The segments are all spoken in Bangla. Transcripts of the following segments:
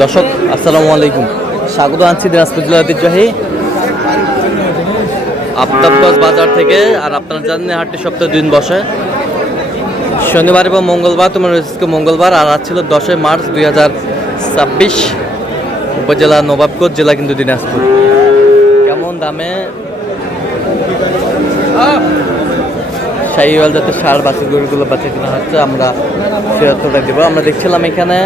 দর্শক আসসালামু আলাইকুম, স্বাগত আনছি দিনাজপুর জেলার ঐতিহ্যবাহী আফতাবগঞ্জ বাজার থেকে। আর আপনারা জানেন হাটটি সপ্তাহে 2 দিন বসে, শনিবার এবং মঙ্গলবার। তোমার মঙ্গলবার আর আজ ছিল 10 মার্চ 2026। উপজেলা নবাবগঞ্জ, জেলা কিন্তু দিনাজপুর। কেমন দামে শাহিওয়াল জাতের ষাঁড় বাছুর গরুগুলো বাচ্চা কেনা হচ্ছে আমরা সেটা দেবো। আমরা দেখছিলাম এখানে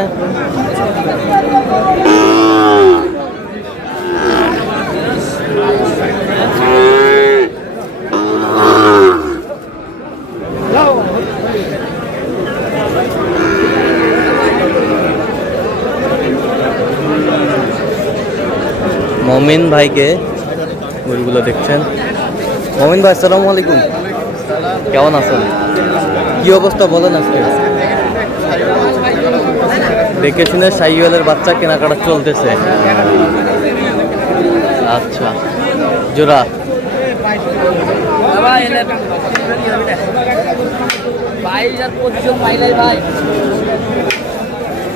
মমিন ভাইকে গরুগুলো দেখছেন। মমিন ভাই আসসালামু আলাইকুম, কেমন আছেন? কি অবস্থা বলেন আজকে? দেখে শুনে শাহিওয়ালের বাচ্চা কেনাকাটা চলতেছে। আচ্ছা, জোড়া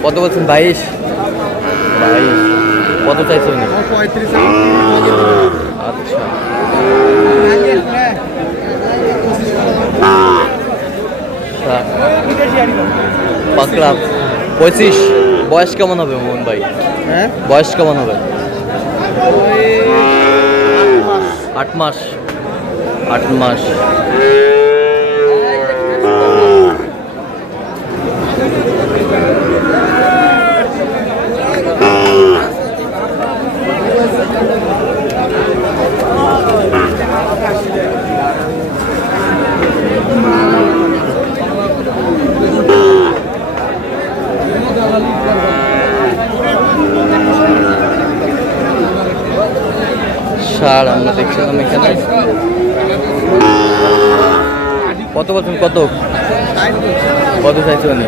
কত বলছেন? 22। কত চাইছে উনি? 35। আচ্ছা, পাকড়া 25। বয়স কেমন হবে মোহন ভাই? বয়স কেমন হবে? 8 মাস। 8 মাস। ষাঁড় আমরা দেখছিলাম এখানে। কত বলছেন? কত চাইছে উনি?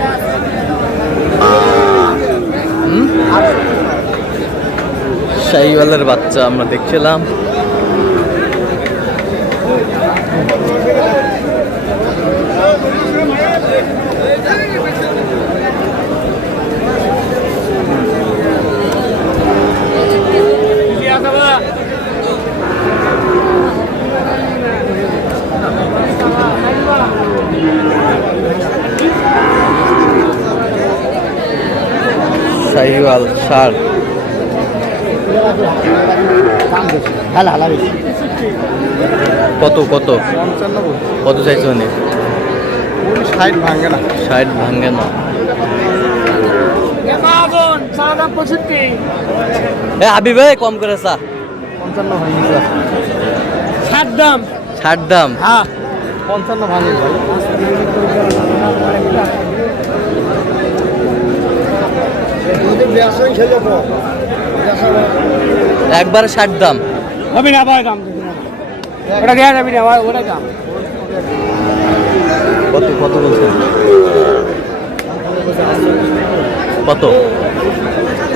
শাহিওয়ালের বাচ্চা আমরা দেখছিলাম। শাহিওয়াল ষাঁড় কত চাইছে উনি? 60 ভাঙে না। 60 ভাঙে না। আবি ভাই কম করে চা। 55 ভাঙে। 60 দাম। হ্যাঁ 55 ভাঙে ভাই। একবারে 60 দাম হবে না ভাই, দাম ওটা দেয়া যাবে না ভাই, ওটা দাম কত বলছেন? কত?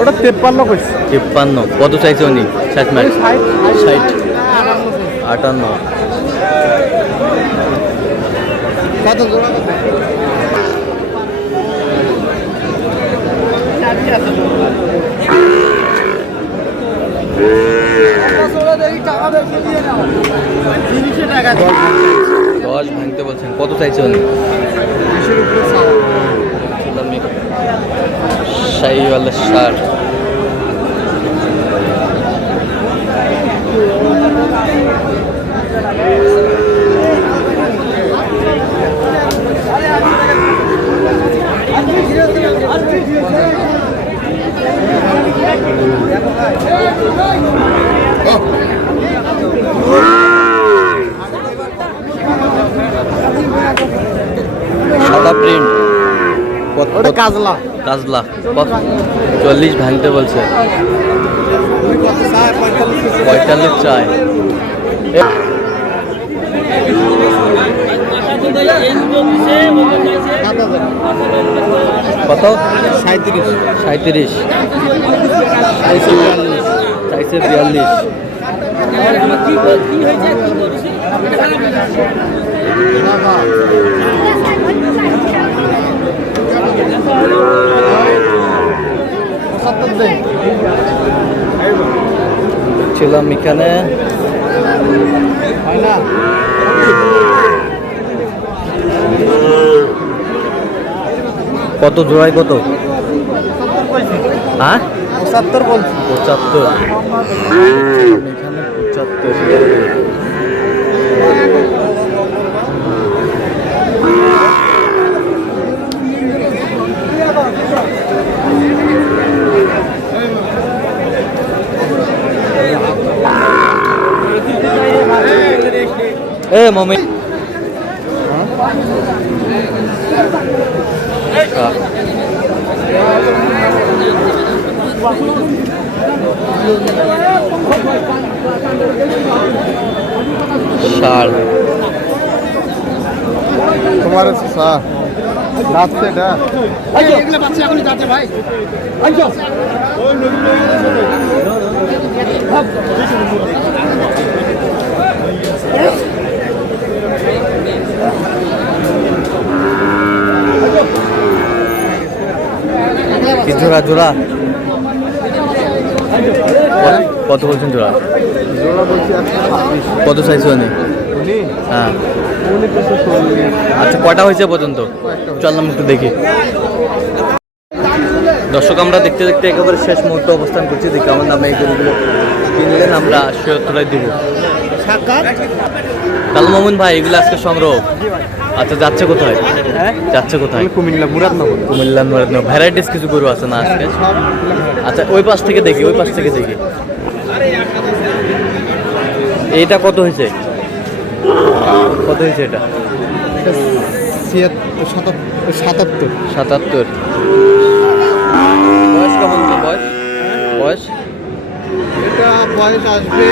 ওটা 53 কইছে। 53। কত চাইছে উনি? 60 মাস। 60 58। কত জোড়া? দশ ভাঙতে বলছেন। কত চাইছে উনি? শাহিওয়ালের ষাঁড়। সাদা প্রিন্ট। কাজলা 40 ভাঙতে বলছে। 45 চাই। কত? 37। 37 চাইছে 42। ছিলাম এখানে কত জোড়ায় কত? হ্যাঁ 75 বলছি। 75 এখানে 75। এ মমি শাল তোমার রাত্রে এটা এগুলো বাচ্চা এখনই যাচ্ছে ভাই। কি জোড়া জোড়া কত বলছেন জোড়া? জোড়া বলছি 126। কত চাইছো উনি? উনি হ্যাঁ উনি তো 40। আচ্ছা কয়টা হয়েছে পর্যন্ত? চললাম একটু দেখি। দর্শক আমরা দেখতে দেখতে একেবারে শেষ মুহূর্তে অবস্থান করছি। দেখি আমার নামে এই গরুগুলো কিনলেন আমরা শেয়ার দিব। কাল মামুন ভাই এগুলো আজকে সংগ্রহ। আচ্ছা যাচ্ছে কোথায়? যাচ্ছে কোথায়? কুমিল্লা মুরাদনগর। কুমিল্লা মুরাদনগর। ভ্যারাইটিস কিছু গরু আছে না আজকে? আচ্ছা ওই পাশ থেকে দেখি, ওই পাশ থেকে দেখি। এইটা কত হয়েছে? কত হয়েছে এটা? 77। 77। বয়স কেমন তো বয়স? বয়স এটা বয়স আসবে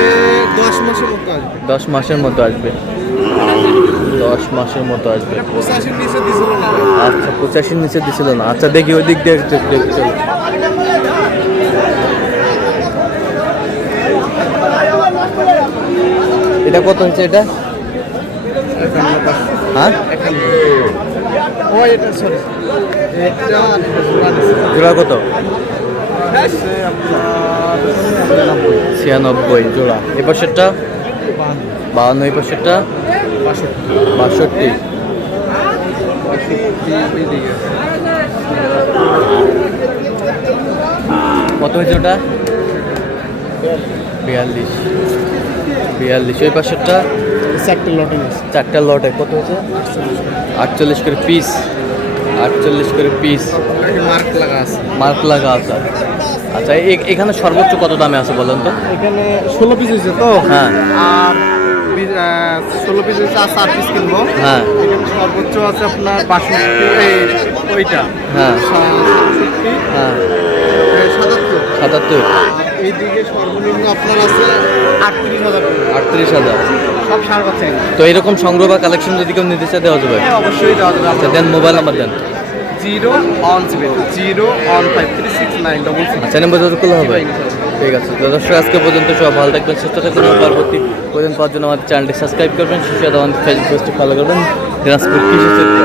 10 মাসের মতো আসবে। 10 মাসের মতো আসবে। 10 মাসের মতো আসবে। 85 নিচে দিছিল না। আচ্ছা 85 নিচে দিছিল না। আচ্ছা দেখি ওই দিক দিয়ে একটু দেখি, চলো। এটা কত হয়েছে এটা? হ্যাঁ ও এটা সরি এটা জোড়া কত? আছে আপনার 96 জোড়া। এই পাশেরটা 52, এই পাশেরটা 62। কত হয়েছে ওটা? 42। ওই পাশেরটা চারটে লটে আছে। চারটা লটে কত হয়েছে? 48 করে পিস। 48 করে পিস মার্ক লাগা আছে। মার্ক লাগা আছে। আচ্ছা এখানে সর্বোচ্চ কত দামে আছে বলেন তো? এখানে 16 পিস হয়েছে তো। হ্যাঁ আর 16 পিস হয়েছে আর 4 পিস কিনবো। হ্যাঁ এখানে সর্বোচ্চ আছে আপনার 62 ওইটা হ্যাঁ 67 হ্যাঁ 77। 77। এইদিকে সর্বনিম্ন আপনার আছে 38,000 টাকা। 38,000। সব সার বাচ্চা কিনা। তো এরকম সংগ্রহ বা কালেকশন যদি কেউ নিতে চায় দেওয়া যাবে? হ্যাঁ অবশ্যই দেওয়া যাবে। আচ্ছা দেন, মোবাইল নাম্বার দেন। 015369666। আচ্ছা নাম্বার যত করলে হবে। ঠিক আছে তো দর্শক আজকে পর্যন্ত সব ভালো থাকবেন, সুস্থ থাকবেন। পরবর্তী প্রতিদিন পাওয়ার জন্য আমাদের চ্যানেলটি সাবস্ক্রাইব করবেন, শিশু আমাদের ফেসবুক পেজটি ফলো করবেন। দিনাজপুর কৃষি চিত্র।